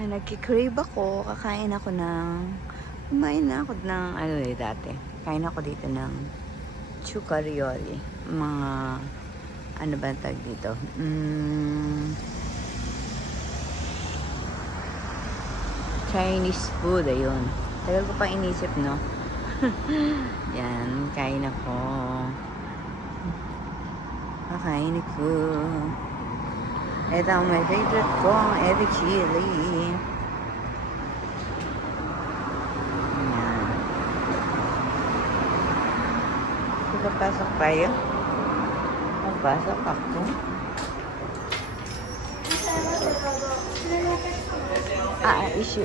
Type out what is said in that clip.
Nagki-crave ako. Kakain ako ng... Kumain na ako ng... Ano dati. Kain ako dito ng chucarioli. Mga... Ano ba ang tag dito? Chinese food. Ayun. Tagal ko pang inisip, no? Yan. Kain ako. Kakain ako. Ito ang my favorite ko, ang Evi Chili. Ayan. Papasok tayo. Papasok ako. Issue.